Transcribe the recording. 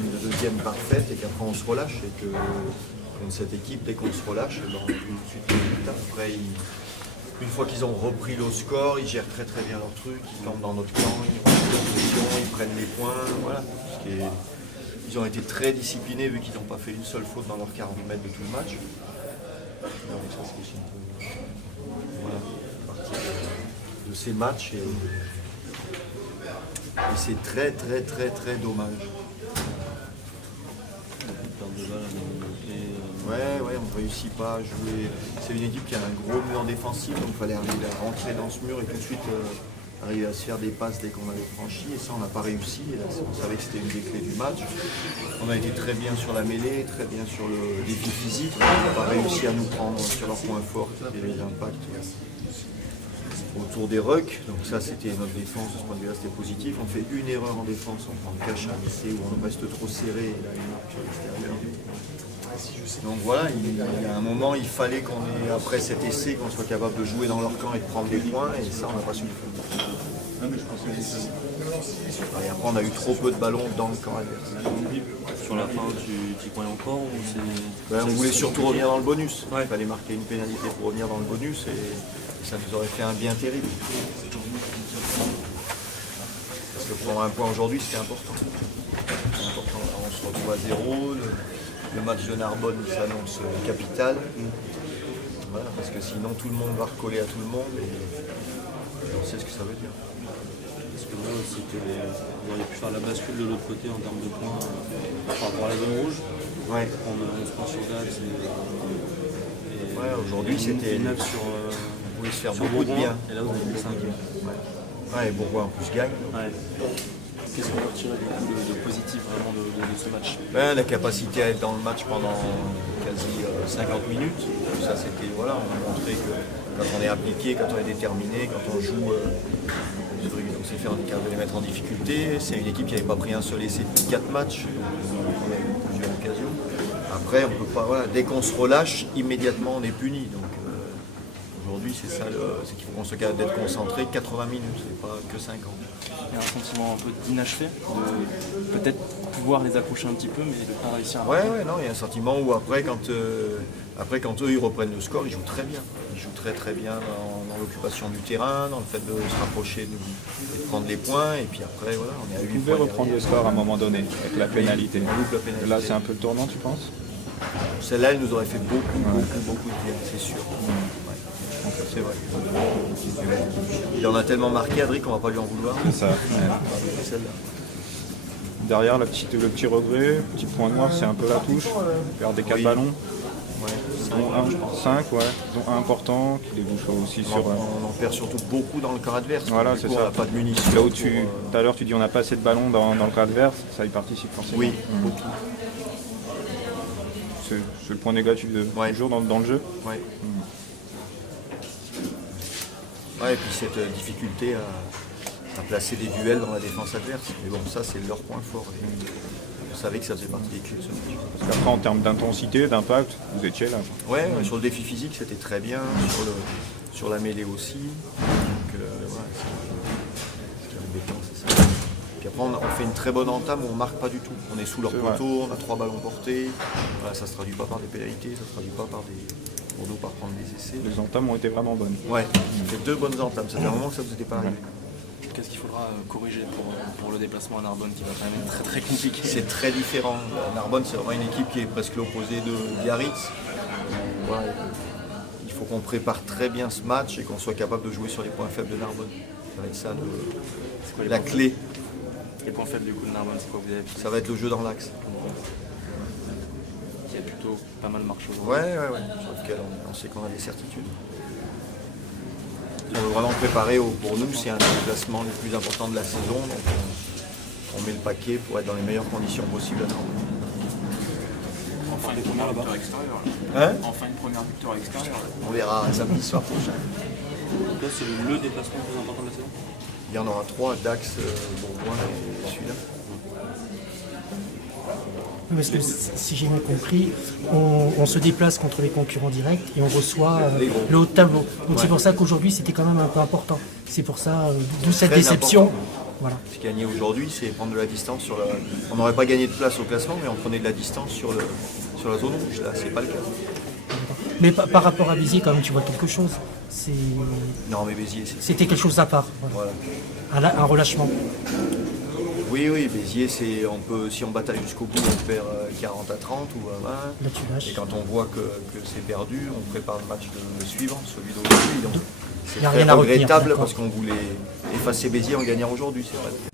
une deuxième parfaite et qu'après on se relâche et que contre cette équipe, dès qu'on se relâche, on trouve tout de suite le résultat. Après, une fois qu'ils ont repris le score, ils gèrent très très bien leur truc, ils tombent dans notre camp, ils prennent la position, ils prennent les points, voilà. Ils ont été très disciplinés vu qu'ils n'ont pas fait une seule faute dans leurs 40 mètres de tout le match. Donc ça c'est un peu partie de ces matchs et c'est très très très très dommage. Ouais, on ne réussit pas à jouer. C'est une équipe qui a un gros mur défensif, donc il fallait arriver à rentrer dans ce mur et tout de suite arriver à se faire des passes dès qu'on avait franchi. Et ça, on n'a pas réussi. Et là, on savait que c'était une des clés du match. On a été très bien sur la mêlée, très bien sur le défi physique. On n'a pas réussi à nous prendre sur leurs points forts, qui étaient les impacts autour des rucks. Donc ça, c'était notre défense. De ce point de vue-là, c'était positif. On fait une erreur en défense, on prend le cache à l'essai où on reste trop serré. Et là, une marque sur l'extérieur. Donc voilà, il y a un moment, il fallait qu'on ait, après cet essai, qu'on soit capable de jouer dans leur camp et de prendre des points, et ça, on n'a pas su le faire. Et après, on a eu trop peu de ballons dans le camp adverse. Sur la fin, tu y croyais encore ou on voulait surtout revenir dans le bonus. Il fallait marquer une pénalité pour revenir dans le bonus, et ça nous aurait fait un bien terrible. Parce que prendre un point aujourd'hui, c'était important. On se retrouve à 0. Le match de Narbonne s'annonce capital. Voilà, parce que sinon tout le monde va recoller à tout le monde et on sait ce que ça veut dire. Parce que là, vous auriez pu faire la bascule de l'autre côté en termes de points par rapport à la zone rouge. Ouais. On 11 points sur Dax. Aujourd'hui c'était 9 sur. On voulait se faire beaucoup de bien. Et là vous avez mis 5. Et Bourgoin en plus gagne. Ouais. Qu'est-ce qu'on peut retirer de positif vraiment de ce match? La capacité à être dans le match pendant quasi 50 minutes. Ça c'était, voilà, on a montré que quand on est appliqué, quand on est déterminé, quand on joue, on s'est fait de les mettre en difficulté. C'est une équipe qui n'avait pas pris un seul essai depuis 4 matchs. On a eu plusieurs occasions. Après, on peut pas, dès qu'on se relâche, immédiatement on est puni. Donc aujourd'hui c'est ça, c'est qu'il faut qu'on soit capable d'être concentré 80 minutes, c'est pas que 50. Il y a un sentiment un peu d'inachevé, de peut-être pouvoir les accrocher un petit peu, mais de ne pas réussir à non, il y a un sentiment où après quand eux ils reprennent le score, ils jouent très bien. Ils jouent très très bien dans l'occupation du terrain, dans le fait de se rapprocher, de prendre les points, et puis après voilà, on est à 8 points. Vous pouvez reprendre le score à un moment donné, avec la pénalité. On loupe la pénalité. Là c'est un peu le tournant, tu penses? Celle-là, elle nous aurait fait beaucoup de bien, c'est sûr. C'est vrai. Il en a tellement marqué, Adric, qu'on ne va pas lui en vouloir. C'est ça. Celle-là. Derrière, le petit regret, petit point noir, c'est un peu la touche. Perdre des 4 ballons. Dont 5, dont un important, qui débouche aussi sur. On en perd surtout beaucoup dans le camp adverse. Voilà, c'est ça. On n'a pas de munitions. Là où tout à l'heure, tu dis on n'a pas assez de ballons dans le camp adverse, ça y participe forcément. Oui, beaucoup. C'est le point négatif toujours dans le jeu. Et puis cette difficulté à placer des duels dans la défense adverse. Mais bon, ça c'est leur point fort. Et on savait que ça faisait partie des clés de ce match. Parce qu'après, en termes d'intensité, d'impact, vous étiez là. Sur le défi physique, c'était très bien. Sur la mêlée aussi. Donc, ce qui est embêtant, c'est ça. Puis après, on fait une très bonne entame où on ne marque pas du tout. On est sous leur poteau, on a 3 ballons portés. Voilà, ça ne se traduit pas par des pénalités, ça ne se traduit pas par par prendre des essais. Les entames ont été vraiment bonnes. Ouais, on fait 2 bonnes entames. Ça fait un moment que ça ne vous était pas arrivé. Qu'est-ce qu'il faudra corriger pour le déplacement à Narbonne qui va quand même être très très compliqué? C'est très différent. Narbonne, c'est vraiment une équipe qui est presque l'opposé de Biarritz. Il faut qu'on prépare très bien ce match et qu'on soit capable de jouer sur les points faibles de Narbonne. Ça va être ça la clé. Les points faibles du coup de Narbonne, c'est quoi vous avez? Ça va être le jeu dans l'axe. Qui a plutôt pas mal marché aujourd'hui. Ouais. Sur lequel on sait qu'on a des certitudes. On veut vraiment préparer pour nous, c'est un des déplacements les plus importants de la saison. Donc on met le paquet pour être dans les meilleures conditions possibles à Narbonne. Enfin une première victoire extérieure. Enfin une première victoire extérieure. On verra samedi soir prochain. Là, c'est le déplacement le plus important de la saison? Il y en aura 3, Dax, Bourgoin et celui-là. Parce que si j'ai bien compris, on se déplace contre les concurrents directs et on reçoit le haut de tableau. Donc c'est pour ça qu'aujourd'hui c'était quand même un peu important. C'est pour ça, d'où cette déception. Voilà. Gagner aujourd'hui, c'est prendre de la distance sur la... On n'aurait pas gagné de place au classement, mais on prenait de la distance sur la zone rouge. Là, c'est pas le cas. Mais par rapport à Béziers, quand même, tu vois quelque chose. Non, mais Béziers, c'était quelque chose à part. Voilà. Un relâchement. Oui, Béziers, on peut, si on bataille jusqu'au bout, on perd 40 à 30 ou à 20. Là, tu lâches. Et quand on voit que c'est perdu, on prépare le match suivant, celui d'aujourd'hui. Donc c'est très regrettable parce qu'on voulait effacer Béziers en gagnant aujourd'hui. C'est vrai.